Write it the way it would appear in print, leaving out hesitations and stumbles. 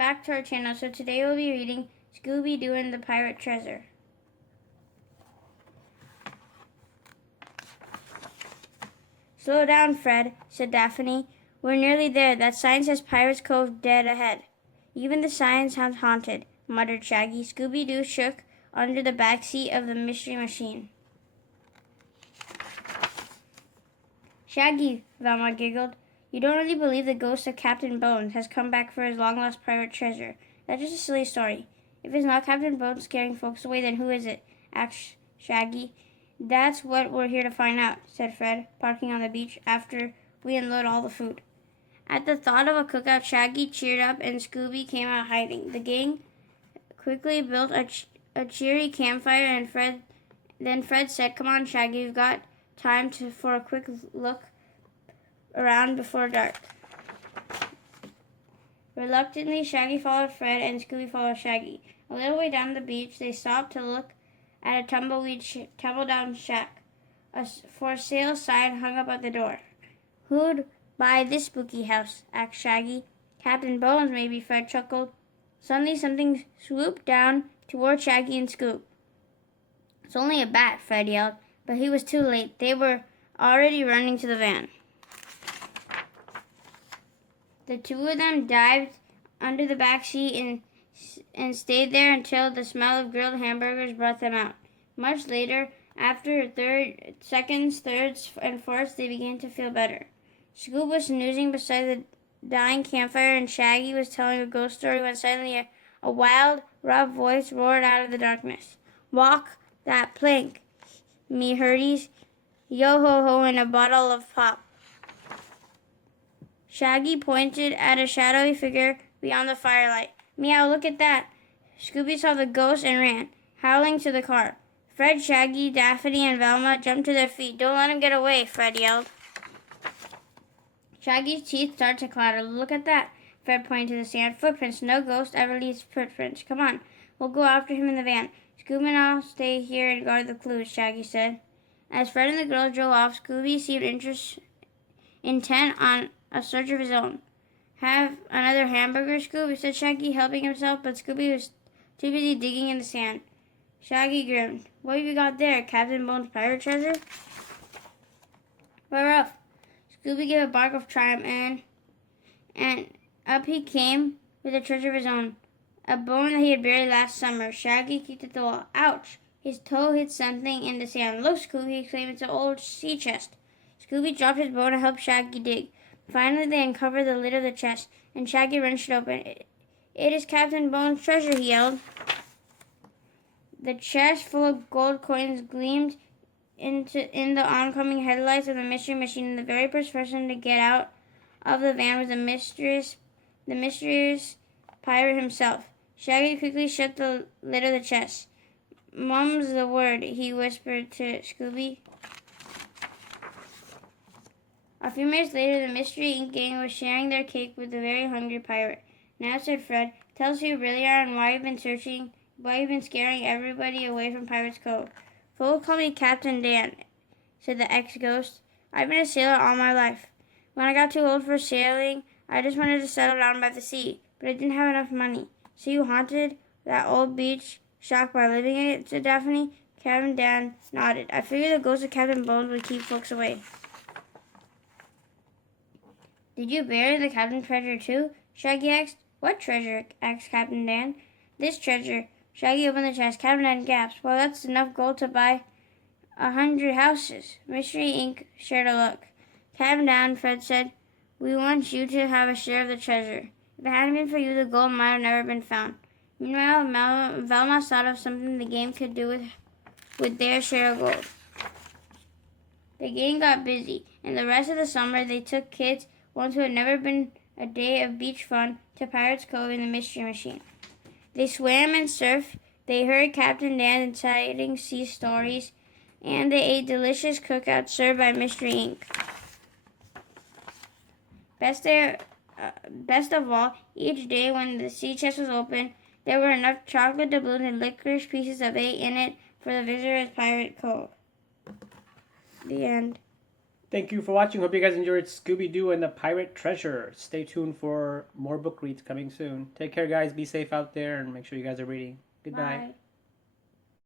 back to our channel. So today we'll be reading Scooby-Doo and the Pirate Treasure. Slow down, Fred, said Daphne. We're nearly there. That sign says Pirates Cove dead ahead. Even the sign sounds haunted, muttered Shaggy. Scooby-Doo shook under the back seat of the mystery machine. Shaggy, Velma giggled. You don't really believe the ghost of Captain Bones has come back for his long-lost pirate treasure. That's just a silly story. If it's not Captain Bones scaring folks away, then who is it? Asked Shaggy. That's what we're here to find out, said Fred, parking on the beach after we unload all the food. At the thought of a cookout, Shaggy cheered up and Scooby came out hiding. The gang quickly built a cheery campfire and Fred said, Come on, Shaggy, we've got time for a quick look around before dark. Reluctantly, Shaggy followed Fred and Scooby followed Shaggy. A little way down the beach, they stopped to look at a tumble-down shack. A for sale sign hung up at the door. Who'd buy this spooky house? Asked Shaggy. Captain Bones, maybe, Fred chuckled. Suddenly, something swooped down toward Shaggy and Scoop. It's only a bat, Fred yelled, but he was too late. They were already running to the van. The two of them dived under the back seat and stayed there until the smell of grilled hamburgers brought them out. Much later, after seconds, thirds, and fourths, they began to feel better. Scoop was snoozing beside the dying campfire, and Shaggy was telling a ghost story when suddenly a wild, rough voice roared out of the darkness. Walk that plank, me hearties. Yo-ho-ho and a bottle of pop. Shaggy pointed at a shadowy figure beyond the firelight. Meow, look at that. Scooby saw the ghost and ran, howling to the car. Fred, Shaggy, Daphne, and Velma jumped to their feet. Don't let him get away, Fred yelled. Shaggy's teeth started to clatter. Look at that. Fred pointed to the sand. Footprints. No ghost ever leaves footprints. Come on. We'll go after him in the van. Scooby and I'll stay here and guard the clues, Shaggy said. As Fred and the girls drove off, Scooby seemed intent on a search of his own. Have another hamburger, Scooby, said Shaggy, helping himself, but Scooby was too busy digging in the sand. Shaggy grinned. What have you got there, Captain Bones' pirate treasure? We're off. Scooby gave a bark of triumph, and up he came with a treasure of his own, a bone that he had buried last summer. Shaggy kicked at the wall. Ouch! His toe hit something in the sand. Look, Scooby, he exclaimed, it's an old sea chest. Scooby dropped his bone and helped Shaggy dig. Finally, they uncovered the lid of the chest, and Shaggy wrenched it open. It is Captain Bones' treasure, he yelled. The chest full of gold coins gleamed in the oncoming headlights of the mystery machine, and the very first person to get out of the van was the mysterious pirate himself. Shaggy quickly shut the lid of the chest. Mum's the word, he whispered to Scooby. A few minutes later, the Mystery Inc. gang was sharing their cake with the very hungry pirate. Now, said Fred, tell us who you really are and why you've been scaring everybody away from Pirates Cove. Folks call me Captain Dan, said the ex-ghost. I've been a sailor all my life. When I got too old for sailing, I just wanted to settle down by the sea, but I didn't have enough money. So you haunted that old beach, shocked by living in it, said Daphne. Captain Dan nodded. I figured the ghost of Captain Bones would keep folks away. Did you bury the captain's treasure too? Shaggy asked. What treasure? Asked Captain Dan. This treasure. Shaggy opened the chest. Captain Dan gasped. Well, that's enough gold to buy 100 houses. Mystery Inc. shared a look. Captain Dan, Fred said, we want you to have a share of the treasure. If it hadn't been for you, the gold might have never been found. Meanwhile, Velma thought of something the game could do with their share of gold. The gang got busy, and the rest of the summer they took kids, ones who had never been a day of beach fun, to Pirates Cove in the Mystery Machine. They swam and surfed, they heard Captain Dan and sightings, sea stories, and they ate delicious cookouts served by Mystery Inc. Best of all, each day when the sea chest was open, there were enough chocolate doubloons and licorice pieces of 8 in it for the visitors at Pirate Cove. The end. Thank you for watching. Hope you guys enjoyed Scooby-Doo and the Pirate Treasure. Stay tuned for more book reads coming soon. Take care, guys. Be safe out there, and make sure you guys are reading. Goodbye. Bye.